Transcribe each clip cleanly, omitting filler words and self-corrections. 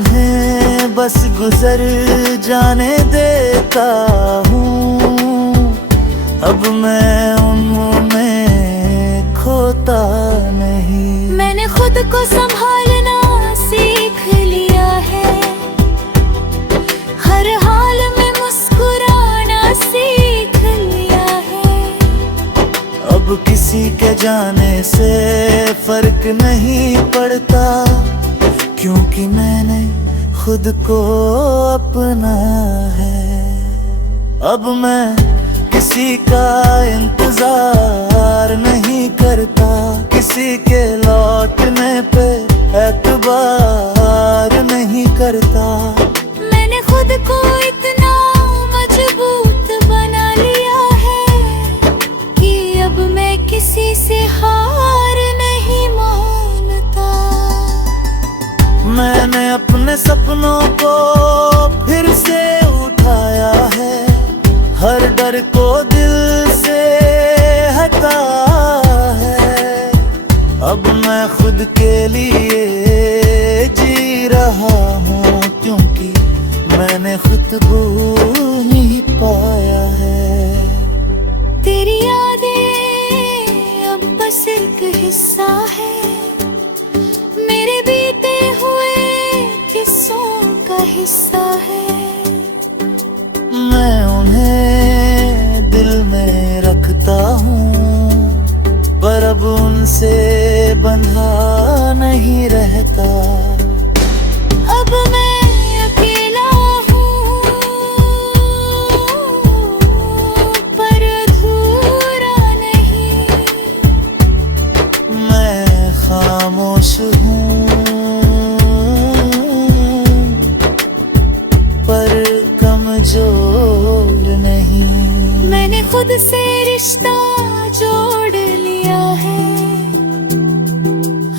उन्हें बस गुजर जाने देता हूँ। अब मैं उनमें खोता नहीं। मैंने खुद को संभालना सीख लिया है, हर हाल में मुस्कुराना सीख लिया है। अब किसी के जाने से फर्क नहीं पड़ता, क्योंकि मैंने खुद को अपना है। अब मैं किसी का इंतजार नहीं करता, किसी के लौटने पे एतबार नहीं करता। मैंने खुद को इतना मजबूत बना लिया है कि अब मैं किसी से हार नहीं मानता। मैंने अपने सपनों को फिर से उठाया है, हर डर को दिल से हटा है। अब मैं खुद के लिए जी रहा हूँ, क्योंकि मैंने खुद को नहीं पाया है। तेरी यादें अब बस एक हिस्सा है मेरे बीते हुए किस्सों का हिस्सा है। मैं उन्हें दिल में रखता हूँ, पर अब उनसे बंधा नहीं रहता। अब मैं अकेला हूँ, पर अधूरा नहीं। मैं खामोश हूँ, पर कमजोर नहीं। मैंने खुद से रिश्ता जोड़ लिया है,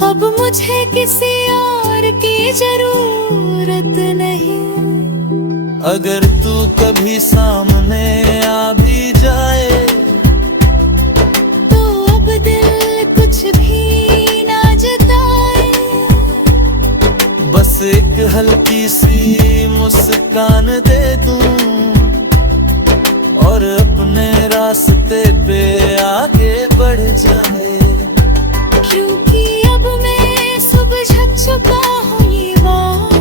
अब मुझे किसी और की जरूरत नहीं। अगर तू कभी सामने आ भी जाए, तो अब दिल कुछ भी ना जताए। बस एक हल्की सी मुस्कान दे दूं और अपने रास्ते पे आगे बढ़ जाए। क्योंकि अब मैं सुबह झक चुका हूँ ये बात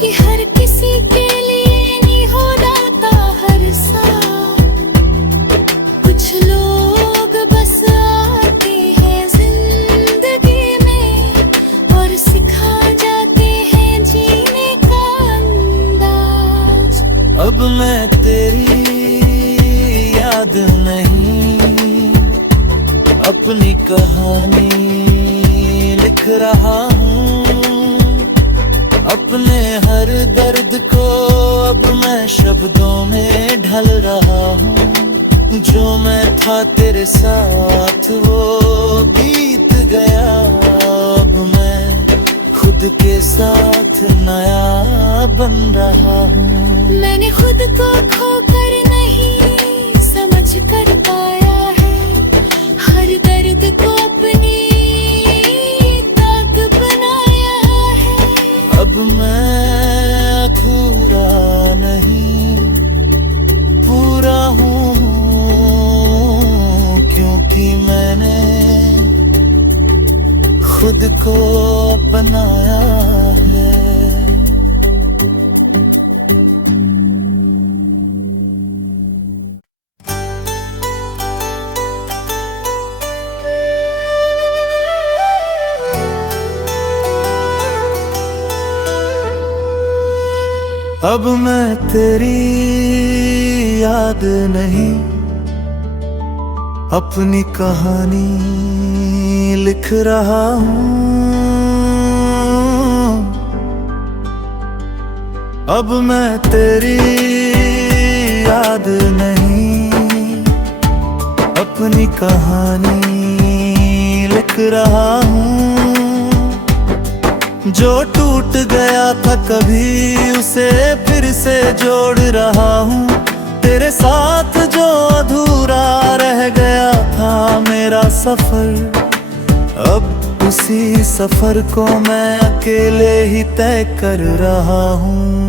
कि हर किसी के लिए नहीं हो जाता हर साथ। कुछ लोग बस आते हैं जिंदगी में और सिखा जाते हैं जीने का अंदाज। अब मैं तेरी याद नहीं, अपनी कहानी लिख रहा हूँ। अपने हर दर्द को अब मैं शब्दों में ढल रहा हूँ। जो मैं था तेरे साथ वो बीत गया, अब मैं खुद के साथ नया बन रहा हूँ। मैंने खुद को खोकर नहीं समझ कर पाया है, हर दर्द को अपनी ताक बनाया है। अब मैं अधूरा नहीं पूरा हूँ, क्योंकि मैंने खुद को अपनाया है। अब मैं तेरी याद नहीं, अपनी कहानी लिख रहा हूँ। अब मैं तेरी याद नहीं, अपनी कहानी लिख रहा हूँ। जो टूट गया था कभी उसे फिर से जोड़ रहा हूँ। तेरे साथ जो अधूरा रह गया था मेरा सफर, अब उसी सफर को मैं अकेले ही तय कर रहा हूँ।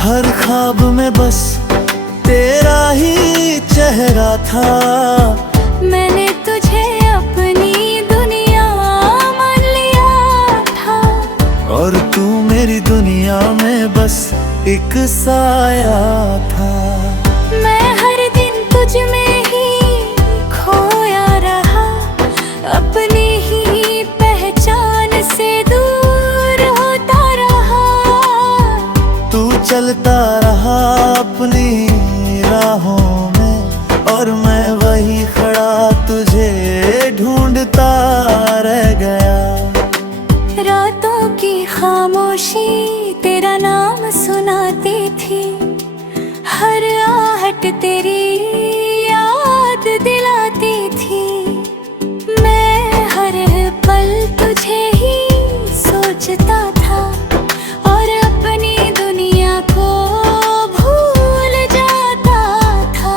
हर ख्वाब में बस तेरा ही चेहरा था। मैंने तुझे अपनी दुनिया मान लिया था, और तू मेरी दुनिया में बस एक साया था। मैं हर दिन तुझ में ही खोया रहा, अपनी ही पहचान से दूर होता रहा। तू चलता रहा अपनी राहों में, और मैं वही खड़ा तुझे ढूंढता रह गया। रातों की खामोशी तेरा नाम सुनाती थी, हर आहट तेरी याद दिलाती थी। मैं हर पल तुझे ही सोचता था, और अपनी दुनिया को भूल जाता था।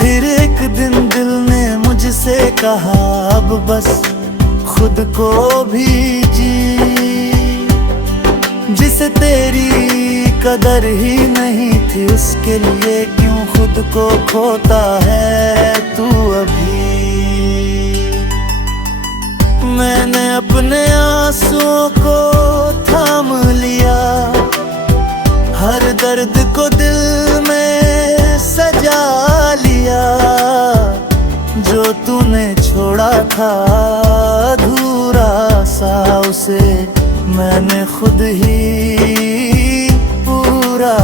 फिर एक दिन दिल ने मुझसे कहा, अब बस खुद को भी जी, जिसे तेरी कदर ही नहीं थी, उसके लिए क्यों खुद को खोता है तू अभी। मैंने अपने आंसुओं को थाम लिया, हर दर्द को दिल में सजा लिया। जो तूने छोड़ा था अधूरा सा, उसे मैंने खुद ही पूरा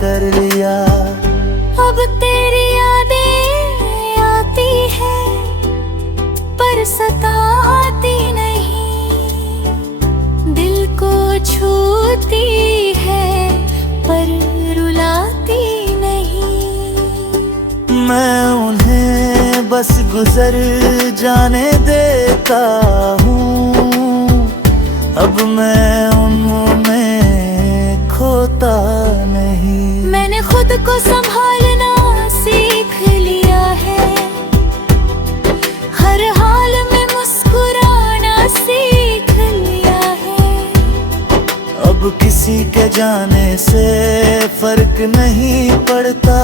कर लिया। अब तेरी यादें आती है पर सताती नहीं, दिल को छूती है पर रुलाती नहीं। मैं उन्हें बस गुजर जाने देता हूँ, अब मैं उनमें खोता नहीं। मैंने खुद को संभालना सीख लिया है, हर हाल में मुस्कुराना सीख लिया है। अब किसी के जाने से फर्क नहीं पड़ता,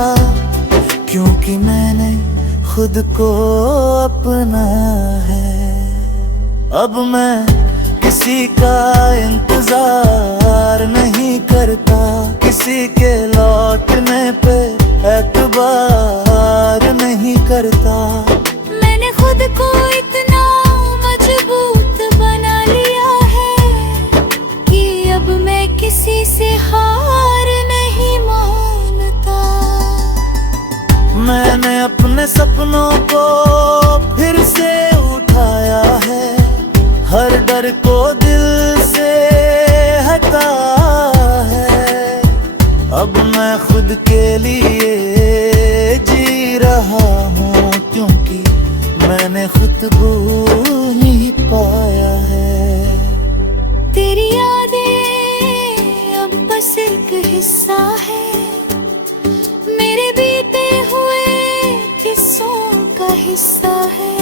क्योंकि मैंने खुद को अपना है। अब मैं किसी का इंतजार नहीं करता, किसी के लौटने पे एतबार नहीं करता। मैंने खुद को इतना मजबूत बना लिया है कि अब मैं किसी से हार नहीं मानता। मैंने अपने सपनों को फिर से उठाया है, हर डर को दिल से हटा है। अब मैं खुद के लिए जी रहा हूँ, क्योंकि मैंने खुद को नहीं पाया है। तेरी यादें अब बस एक हिस्सा है मेरे बीते हुए किस्सों का हिस्सा है।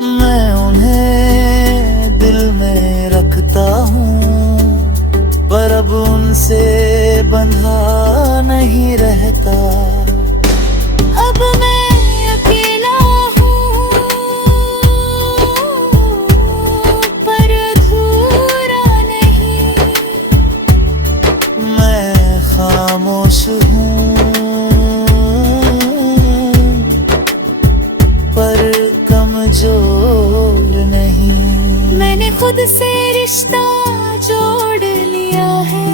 मैं उन्हें दिल में रखता हूँ, पर अब उनसे बंधा नहीं रहता। अब मैं अकेला हूँ पर अधूरा नहीं। मैं खामोश हूँ पर कमजोर नहीं। मैंने खुद से रिश्ता जोड़ लिया है,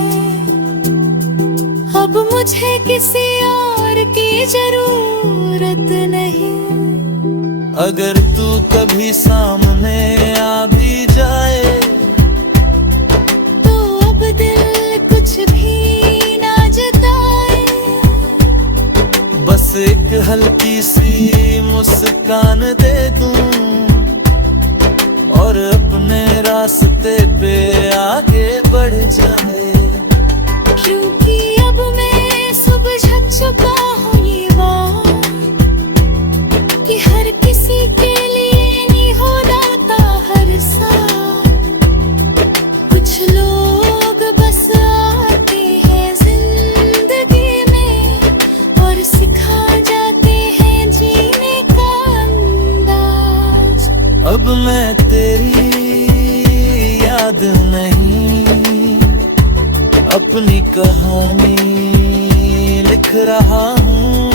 अब मुझे किसी और की जरूरत नहीं। अगर तू कभी सामने आ भी जाए, तो अब दिल कुछ भी ना जताए। बस एक हल्की सी मुस्कान दे दूं, और अपने रास्ते पे आगे बढ़ जाए। क्योंकि चुका हूँ ये बात कि हर किसी के लिए नहीं हो जाता हर साल। कुछ लोग बस आते हैं जिंदगी में और सिखा जाते हैं जीने का अंदाज। अब मैं तेरी याद नहीं, अपनी कहानी लिख रहा हूँ।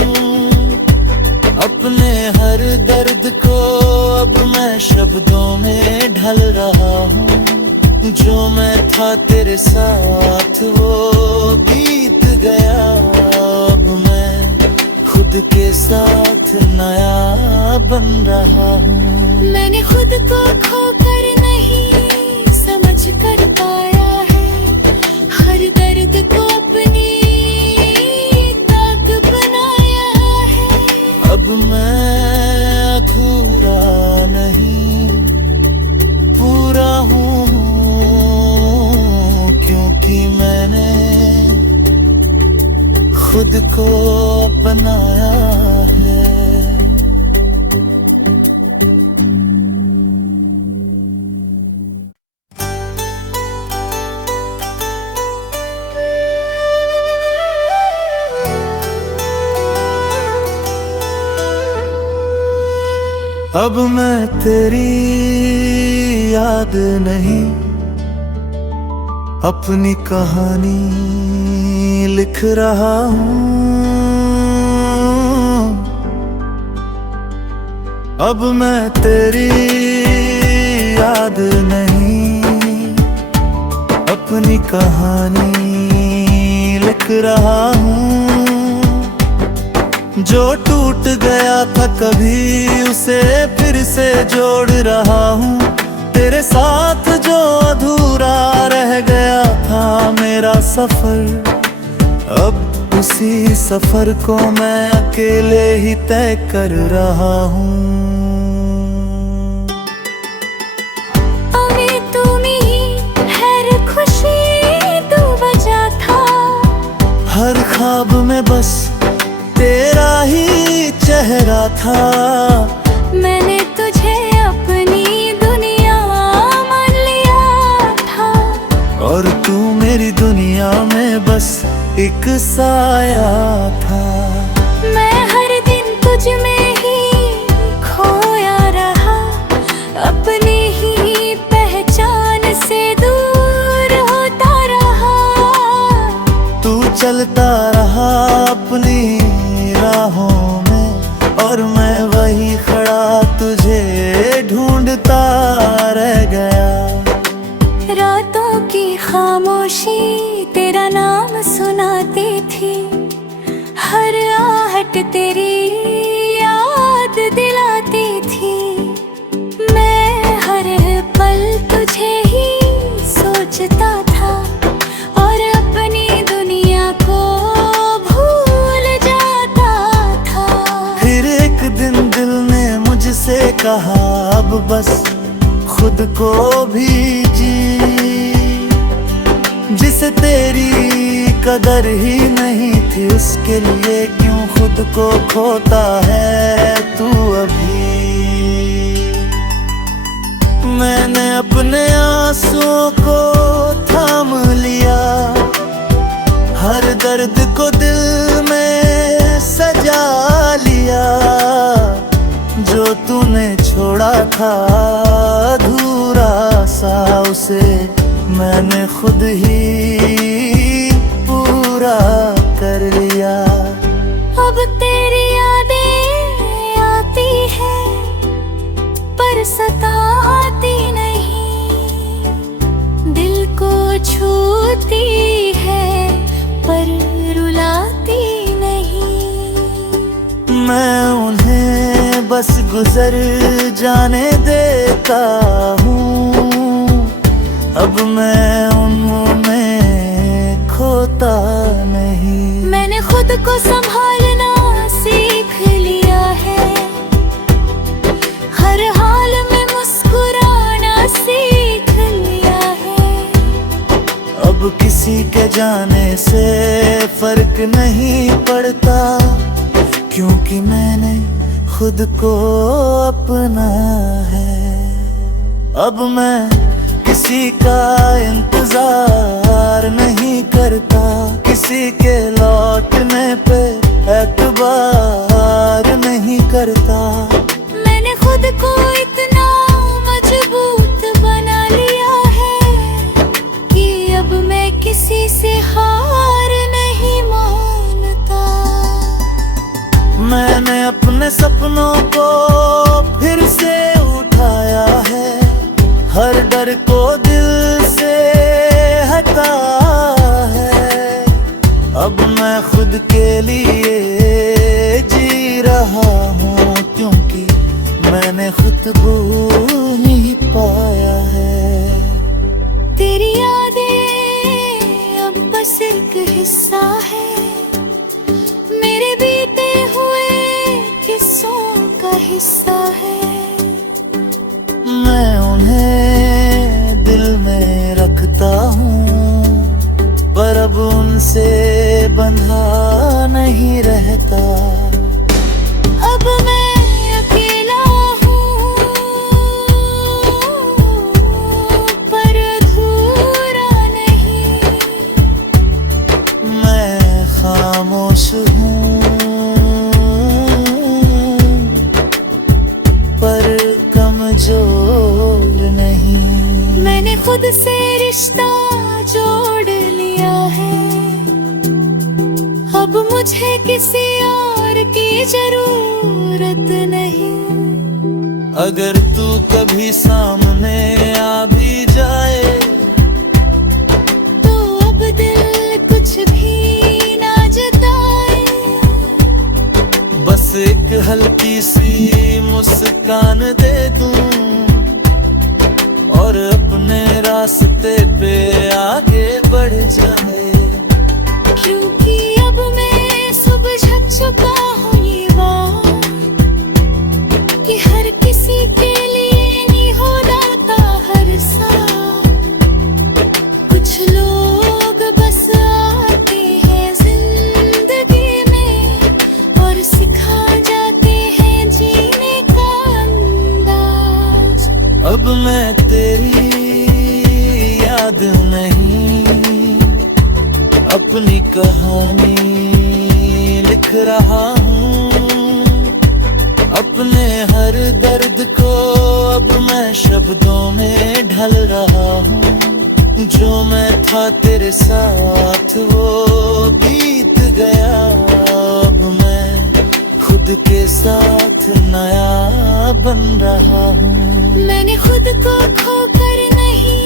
अपने हर दर्द को अब मैं शब्दों में ढल रहा हूँ। जो मैं था तेरे साथ वो बीत गया, अब मैं खुद के साथ नया बन रहा हूँ। मैंने खुद को खोकर नहीं समझ कर पाया है, हर दर्द को अपनी ताक बनाया है। अब मैं अधूरा नहीं पूरा हूँ, क्योंकि मैंने खुद को अपनाया है। अब मैं तेरी याद नहीं, अपनी कहानी लिख रहा हूँ। अब मैं तेरी याद नहीं, अपनी कहानी लिख रहा हूँ। जो टूट गया था कभी उसे फिर से जोड़ रहा हूँ। तेरे साथ जो अधूरा रह गया था मेरा सफर, अब उसी सफर को मैं अकेले ही तय कर रहा हूँ। अभी तुम ही हर खुशी तू वजह था, हर ख्वाब में बस तेरा ही चेहरा था। मैंने तुझे अपनी दुनिया मान लिया था, और तू मेरी दुनिया में बस एक साया था। मैं हर दिन तुझ में ही खोया रहा, अपनी ही पहचान से दूर होता रहा। तू चलता रहा अपनी राहों में, और मैं वही खड़ा तुझे ढूंढता रह गया। रातों की खामोशी तेरा नाम सुनाती थी, हर आहट तेरी याद दिलाती थी। मैं हर पल तुझे ही सोचता था, और अपनी दुनिया को भूल जाता था। फिर एक दिन दिल ने मुझसे कहा अब बस खुद को भी जी, जिसे तेरी कदर ही नहीं थी उसके लिए क्यों खुद को खोता है तू अभी। मैंने अपने आंसुओं को थाम लिया, हर दर्द को दिल में सजा लिया। जो तूने छोड़ा था अधूरा सा उसे मैंने खुद ही पूरा कर लिया। अब तेरी यादें आती है पर सताती नहीं, दिल को छूती है पर रुलाती नहीं। मैं उन्हें बस गुजर जाने देता हूँ, अब मैं उनमें खोता नहीं। मैंने खुद को संभालना सीख लिया है, हर हाल में मुस्कुराना सीख लिया है। अब किसी के जाने से फर्क नहीं पड़ता, मैंने खुद को अपना है। अब मैं किसी का इंतजार नहीं करता, किसी के लौटने पे एतबार नहीं करता। मैंने खुद को इतना मजबूत बना लिया है कि अब मैं किसी से हार नहीं मानता। मैंने अपने सपनों को फिर से उठाया है, हर डर को दिल से हटा है। अब मैं खुद के लिए जी रहा हूँ, क्योंकि मैंने खुद को नहीं पाया है। तेरी यादें अब बस एक हिस्सा है मेरे बीते हुए किस्सों का हिस्सा है। मैं उन्हें दिल में रखता हूँ, पर अब उनसे बंधा नहीं रहता। अब मैं अकेला हूँ पर अधूरा नहीं। मैं खामोश हूँ पर कमजोर नहीं। मैंने खुद से रिश्ता जोड़ लिया है, अब मुझे किसी और की जरूरत नहीं। अगर तू कभी सामने आ भी जाए तो अब दिल कुछ भी ना जताए। बस एक हल्की सी मुस्कान दे दूं और अपने रास्ते पे आगे बढ़ जाए। क्योंकि अब मैं सुबह झक चुका हूँ ये बात कि हर किसी के लिए नहीं हो जाता हर साल। कुछ लोग बस आते हैं जिंदगी में और सिखा जाते हैं जीने का अंदाज। अब मैं तेरी याद नहीं, अपनी कहानी लिख रहा हूँ। अपने हर दर्द को अब मैं शब्दों में ढल रहा हूँ। जो मैं था तेरे साथ वो बीत गया, अब मैं खुद के साथ नया बन रहा हूँ। मैंने खुद को खोकर नहीं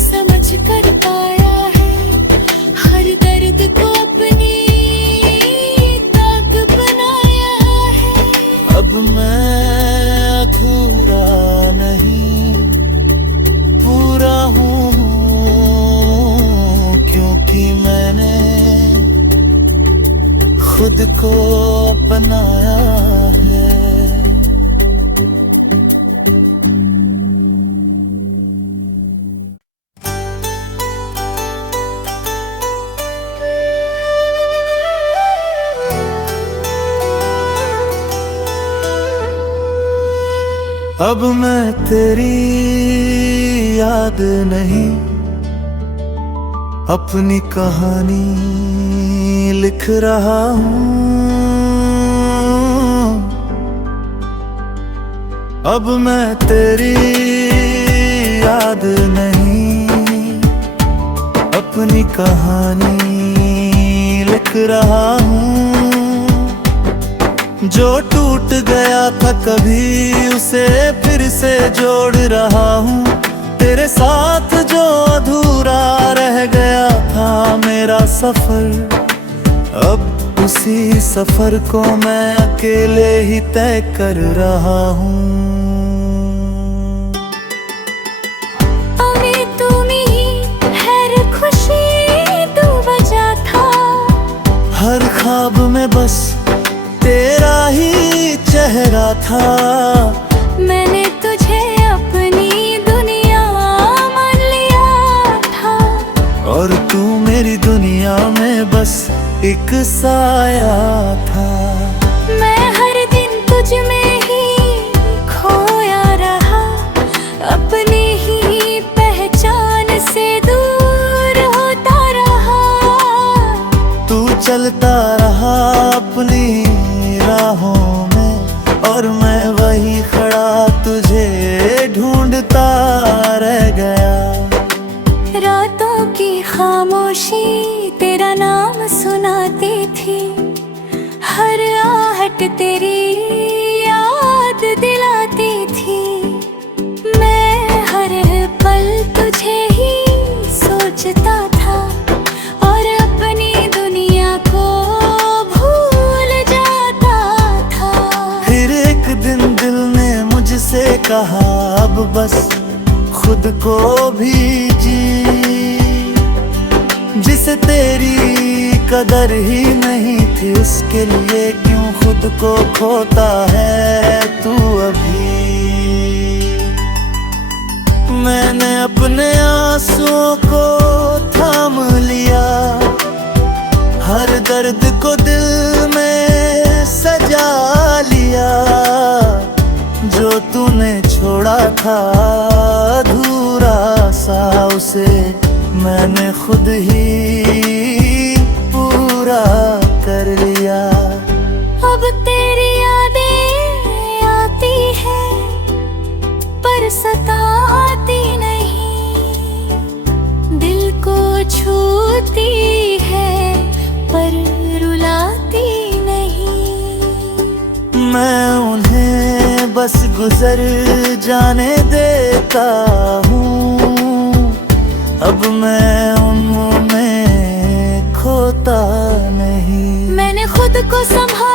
समझ कर पाया है, हर दर्द को अपनी ताक बनाया है। अब मैं अधूरा नहीं पूरा हूँ, क्योंकि मैंने खुद को अपनाया है। अब मैं तेरी याद नहीं, अपनी कहानी लिख रहा हूँ। अब मैं तेरी याद नहीं, अपनी कहानी लिख रहा हूँ। जो टूट गया था कभी उसे फिर से जोड़ रहा हूँ। तेरे साथ जो अधूरा रह गया था मेरा सफर, अब उसी सफर को मैं अकेले ही तय कर रहा हूँ। अभी तुम ही हर खुशी तू बजा था, हर ख्वाब में बस तेरा ही चेहरा था। मैंने तुझे अपनी दुनिया मान लिया था, और तू मेरी दुनिया में बस एक साया था। मैं हर कहा अब बस खुद को भी जी, जिसे तेरी कदर ही नहीं थी उसके लिए क्यों खुद को खोता है तू अभी। मैंने अपने आंसुओं को थाम लिया, हर दर्द को दिल में सजा लिया, जो तूने छोड़ा था अधूरा सा उसे मैंने खुद ही पूरा कर लिया। अब तेरी यादें आती है पर सताती नहीं, दिल को छूती है पर रुलाती नहीं। मैं उन्हें बस गुजर जाने देता हूँ, अब मैं उनमें खोता नहीं। मैंने खुद को संभाला